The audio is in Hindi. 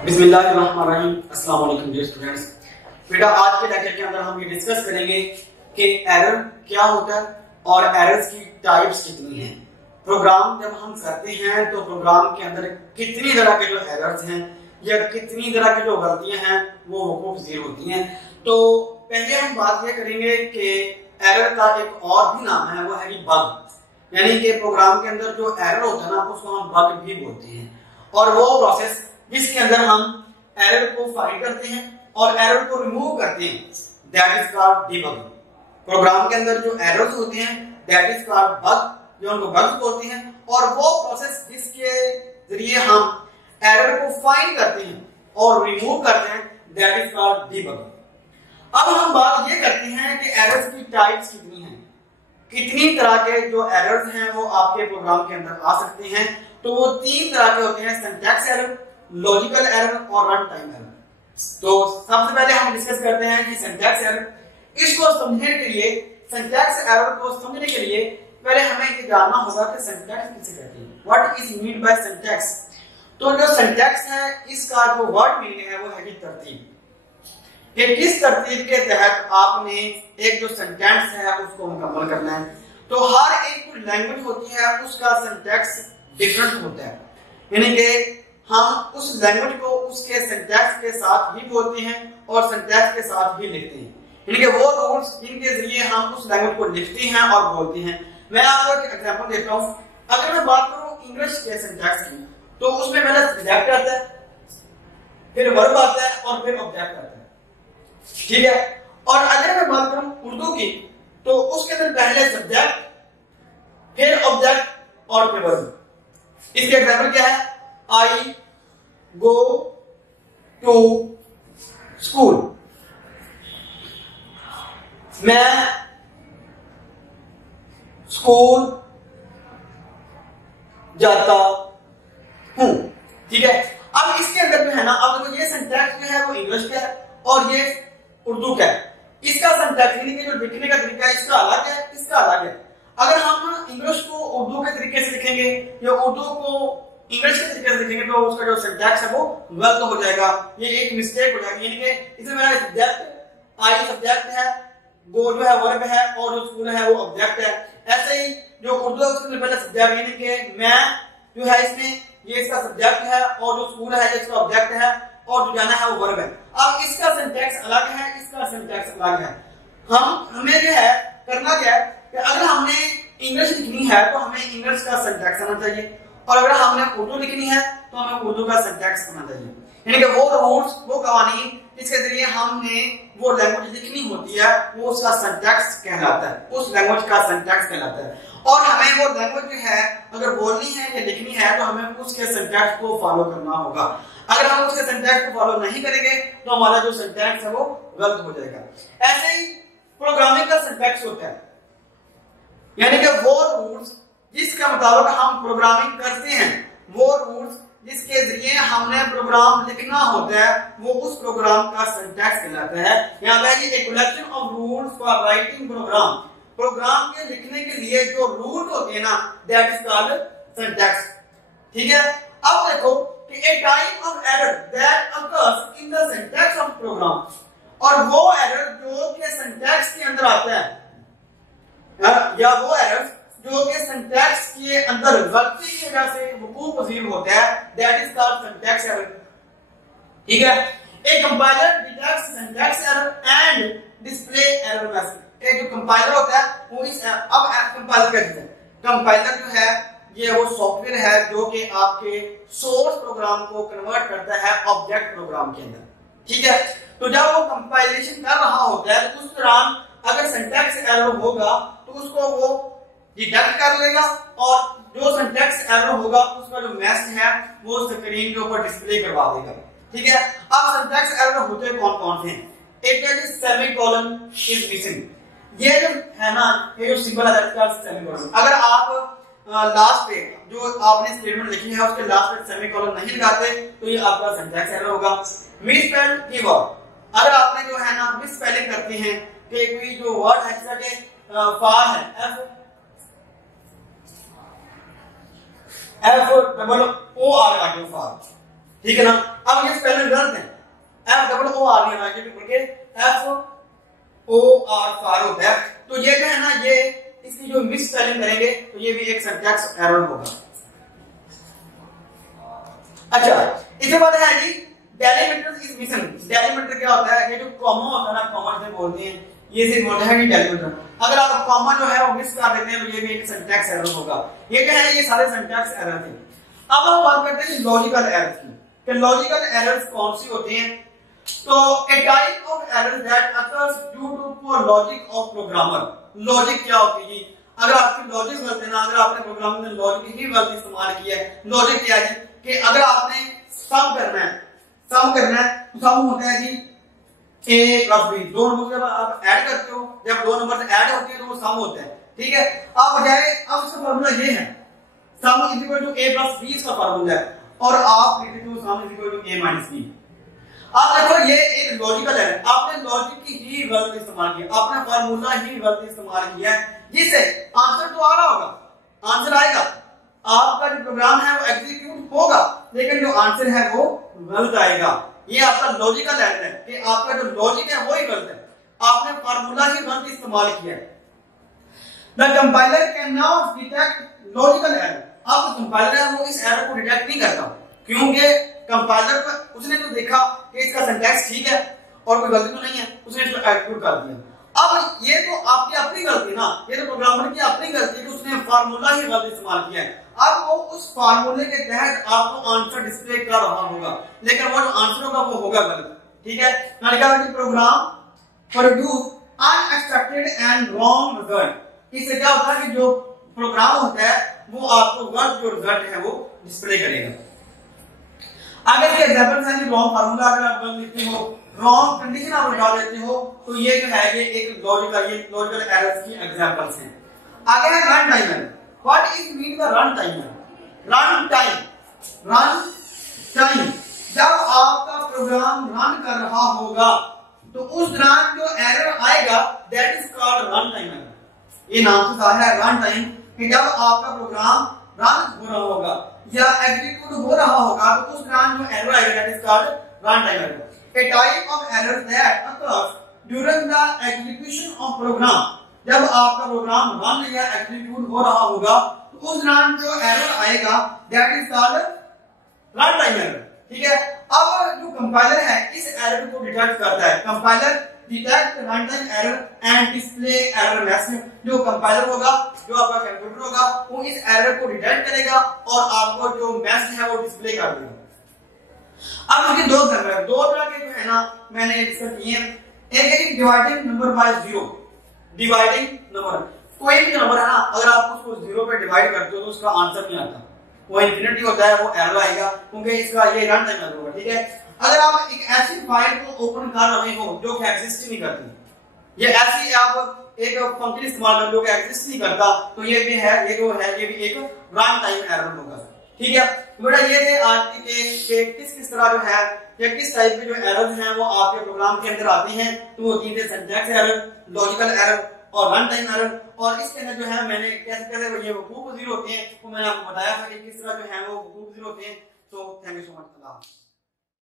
बिस्मिल्लाहिर्रहमानिर्रहीम। अस्सलाम वालेकुम डियर स्टूडेंट्स। बेटा आज के लेक्चर के अंदर हम ये डिस्कस करेंगे कि एरर क्या होता है और एरर्स की टाइप्स कितनी हैं। प्रोग्राम जब हम करते हैं तो प्रोग्राम के अंदर कितनी तरह के जो एरर्स हैं या कितनी तरह की जो गलतियां हैं वो वकूफ होती हैं। तो पहले हम बात ये करेंगे कि एरर का एक और भी नाम है, वो है बग, यानी कि प्रोग्राम के अंदर जो एरर होता है ना उसको हम बग भी बोलते हैं। और वो प्रोसेस जिसके अंदर हम एरर को फाइंड करते हैं और एरर को रिमूव करते हैं, that is called debugging. Program के अंदर जो एरर्स होते हैं दैट इज कॉल्ड बग, जो उनको बग्स बोलते हैं। और वो प्रोसेस जिसके जरिए हम एरर को फाइंड करते हैं और रिमूव करते हैं दैट इज कॉल्ड डीबगिंग। अब हम बात ये करते हैं कि एरर्स की टाइप्स कितनी हैं, कितनी तरह के जो एरर्स हैं वो आपके प्रोग्राम के अंदर आ सकते हैं। तो वो तीन तरह के होते हैं, सिंटैक्स एरर, लॉजिकल एरर और रन टाइम एरर। तो सबसे पहले हम डिस्कस करते हैं कि सिंटैक्स एरर। इसको समझने के लिए, सिंटैक्स एरर को समझने के लिए पहले हमें ये जानना होगा कि सिंटैक्स किसे कहते हैं, what is mean by syntax. तो जो सिंटैक्स है इसका जो वर्ड मीनिंग है वो है कि तरतीब, कि किस तरतीब के तहत आपने एक जो सेंटेंस है उसको मुकम्मल करना है। तो हर एक लैंग्वेज होती है उसका सिंटैक्स डिफरेंट होता है, यानी कि हम उस लैंग्वेज को उसके सिंटैक्स के साथ ही बोलते हैं और सिंटैक्स के साथ ही लिखते हैं, यानी कि वो रूल्स जिनके जरिए हम उस लैंग्वेज को लिखते हैं और बोलते हैं। मैं आपको एक एग्जांपल देता हूं। अगर मैं बात करूं इंग्लिश के सिंटैक्स की तो उसमें पहले सब्जेक्ट आता है, फिर वर्ब आता है और फिर ऑब्जेक्ट आता है, ठीक है। और अगर मैं बात करूं उर्दू की तो उसके अंदर पहले सब्जेक्ट, फिर ऑब्जेक्ट और फिर वर्ब। इसके एग्जांपल क्या है, आई गो टू स्कूल, मैं स्कूल जाता हूं, ठीक है। अब इसके अंदर जो है ना, अब देखो ये सिंटैक्स जो है वो इंग्लिश का है और ये उर्दू का है। इसका सिंटैक्स यानी कि जो लिखने का तरीका है इसका अलग है, इसका अलग है। अगर हम इंग्लिश को उर्दू के तरीके से लिखेंगे या उर्दू को इंग्लिश के तरीके से लिखेंगे तो उसका जो सिंटैक्स है वो गलत हो जाएगा, ये एक मिस्टेक हो जाएगी। यानी कि इसमें मेरा सब्जेक्ट, आई सब्जेक्ट है, गो जो है वर्ब है और जो स्कूल है वो ऑब्जेक्ट है। ऐसे ही जो उर्दू है उसके पहले सब्जेक्ट, यानी कि मैं जो है इसमें ये इसका सब्जेक्ट है और जो स्कूल है इसका ऑब्जेक्ट है और जो जाना है वो वर्ब है। अब इसका सिंटैक्स अलग है, इसका सिंटैक्स अलग है। हमें जो है करना क्या है कि अगर हमने इंग्लिश लिखनी है तो हमें इंग्लिश का सिंटैक्स आना चाहिए और अगर हमने उर्दू लिखनी है तो हमें उर्दू का सिंटैक्स आना चाहिए, यानी कि वो रूल्स, वो कवानीन जिसके जरिए हमने वो लैंग्वेज लिखनी होती है वो उसका सिंटैक्स कहलाता है, उस लैंग्वेज का सिंटैक्स कहलाता है। और हमें वो लैंग्वेज जो है अगर बोलनी है या लिखनी है तो हमें उसके सिंटैक्स को फॉलो करना होगा। अगर हम उसके सिंटैक्स को फॉलो नहीं करेंगे तो हमारा जो सिंटैक्स है वो गलत हो जाएगा। ऐसे ही प्रोग्रामिंग का सिंटैक्स होता है, यानी कि वो रूल्स जिसके मुताबिक हम प्रोग्रामिंग करते हैं, वो रूल्स जिसके जरिए हमने प्रोग्राम लिखना होता है वो उस प्रोग्राम का सिंटैक्स कहलाता है। यहाँ पे एक collection of rules for writing program, program के लिखने के लिए जो रूल होते हैं ना दैट इज कॉल्ड सिंटैक्स, ठीक है। अब देखो कि a type of error that occurs in the syntax of program, और वो एरर जो के सिंटैक्स के अंदर आता है या वो एरर जो कि सिंटैक्स के अंदर गलती की वजह से वकूफ पजीर होता है that is called syntax error, ठीक है। ए compiler detects syntax error and display error message. एक जो कंपाइलर होता है वो इस अब कंपाइलर क्या है, कंपाइलर जो है ये वो सॉफ्टवेयर है जो कि आपके सोर्स प्रोग्राम को कन्वर्ट करता है ऑब्जेक्ट प्रोग्राम के अंदर, ठीक है। तो जब वो कंपाइलेशन कर रहा होता है तो उस दौरान अगर सिंटैक्स एरर होगा तो उसको वो डिटेक्ट कर लेगा और जो सिंटैक्स एरर होगा उसका जो मैसेज है वो स्क्रीन के ऊपर डिस्प्ले करवा देगा, ठीक है। अब सिंटैक्स एरर होते कौन कौन से हैं, एक है सेमीकोलन इज मिसिंग, ये जो है ना ये जो सिंबल है दैट इज सेमीकोलन। अगर आप लास्ट पे जो आपने स्टेटमेंट लिखी है उसके लास्ट पे सेमीकोलन नहीं लगाते तो ये आपका सिंटैक्स एरर होगा। मिसस्पेल्ड कीवर्ड, अगर आपने जो है ना मिस स्पेलिंग करते हैं कि कोई जो वर्ड है जैसा कि फार है एफ डबल ओ आर का फार, ठीक है ना। अब ये स्पेलिंग गलत है, FOOR नहीं होना चाहिए बल्कि FOR फार होता है। तो ये जो है ना, ये इसकी जो मिस स्पेलिंग करेंगे तो ये भी एक सिंटैक्स एरर होगा। अच्छा, इसके बाद है जी डेलीमीटर इज मिसिंग। डेलीमीटर क्या होता है? ये जो कॉमा होता है ना, कॉमा से बोलते हैं, ये से बोलते हैं कि डेलीमीटर। अगर आप कॉमा जो है वो मिस कर देते हैं तो ये भी एक सिंटैक्स एरर होगा। ये क्या है? ये सारे सिंटैक्स एरर थे। अब हम बात करते हैं लॉजिकल एरर्स की कि लॉजिकल एरर्स कौन सी होती हैं। तो a type of error that occurs due to poor logic of programmer. Logic क्या होती है? अगर आपकी लॉजिक गलत है ना, अगर आपने प्रोग्रामिंग में लॉजिक ही गलत इस्तेमाल किया है। लॉजिक क्या है कि अगर आपने सम करना है तो सम होता है जी a प्लस b। दो नंबर जब आप ऐड करते हो, जब दो नंबर ऐड होते हैं तो वो सम होता है, ठीक है। अब बजाय अब इसका फार्मूला ये है, sum is equal to a plus b इसका फार्मूला है, और आप लिखते हो sum is equal to a minus b। आप देखो ये एक लॉजिकल है, आपने लॉजिक की ही गलत इस्तेमाल किया, आपने फार्मूला ही गलत इस्तेमाल किया है, जिससे आंसर तो आ रहा होगा, आंसर आएगा, आपका जो प्रोग्राम है वो एग्जीक्यूट होगा, लेकिन जो आंसर है वो गलत आएगा। ये आपका लॉजिकल एरर है कि आपका जो लॉजिक है वो ही गलत है, आपने फार्मूला ही गलत इस्तेमाल किया है। The compiler can not detect logical error. अब कंपाइलर है वो इस एरर को डिटेक्ट नहीं करता, क्योंकि कंपाइलर पर उसने तो देखा कि इसका सिंटैक्स ठीक है और कोई गलती तो नहीं है, उसने इसको एग्जीक्यूट कर दिया। अब ये तो आपकी अपनी गलती ना, ये तो प्रोग्रामर की अपनी गलती है कि उसने फार्मूला ही गलत इस्तेमाल किया है। अब वो उस फार्मूले के तहत आपको आंसर डिस्प्ले कर रहा होगा, लेकिन वो जो आंसर होगा वो होगा गलत, ठीक है। Program produce unexpected and wrong result. इससे क्या होता है कि जो प्रोग्राम होता है वो आपको गलत जो रिजल्ट है वो डिस्प्ले करेगा। आगे के एग्जांपल्स हैं, रॉन्ग फार्मूला अगर आप गलत लिखते हो, रॉन्ग कंडीशन आप लगा देते हो, तो ये जो है ये एक लॉजिकल एरर्स की एग्जांपल्स हैं। आगे है run timer. What is mean by run timer? Run time जब आपका प्रोग्राम रन कर रहा होगा तो उस दौरान जो एरर आएगा that is called run timer. ये नाम से है रन टाइम, कि जब आपका प्रोग्राम रन हो रहा होगा या एग्जीक्यूट हो रहा होगा तो उस दौरान जो एरर आएगा that is called run timer. A type of error that occurs during the execution of program। जब आपका प्रोग्राम रन या एग्जीक्यूट हो रहा होगा तो उस दौरान जो एरर आएगा that is called run time error, ठीक है। अब जो कंपाइलर है इस एरर को डिटेक्ट करता है, compiler detect run time error and display error message. जो कंपाइलर होगा, जो आपका कंप्यूटर होगा, वो इस एरर को डिटेक्ट करेगा और आपको जो मैसेज है वो डिस्प्ले कर देगा। अब इसके दो तरह के जो है ना मैंने डिस्कस किए हैं। एक है dividing number by zero. Dividing number, कोई भी नंबर है ना, अगर आप उसको जीरो पे डिवाइड करते हो तो उसका आंसर नहीं आता, वो इंफिनिटी होता है, वो एरर आएगा, क्योंकि इसका ये रन टाइम एरर होगा, ठीक है। अगर आप एक ऐसी फाइल को ओपन कर रहे हो जो कि एग्जिस्ट ही नहीं करती, ये ऐसी आप एक फंक्शन इस्तेमाल कर लो कि एग्जिस्ट नहीं करता, तो ये भी है, ये जो है ये भी एक रन टाइम एरर होगा, ठीक है। बेटा ये थे आज के किस तरह जो है या किस टाइप के जो एरर्स हैं वो आपके प्रोग्राम के अंदर आते हैं। तो वो तीन थे, सिंटैक्स एरर, लॉजिकल एरर और रन टाइम एरर। और इसके अंदर जो है मैंने कैसे ये वकूफ पजीर होते हैं वो मैंने आपको बताया था कि किस तरह जो है वो वकूफ पजीर होते हैं। तो थैंक यू सो मच।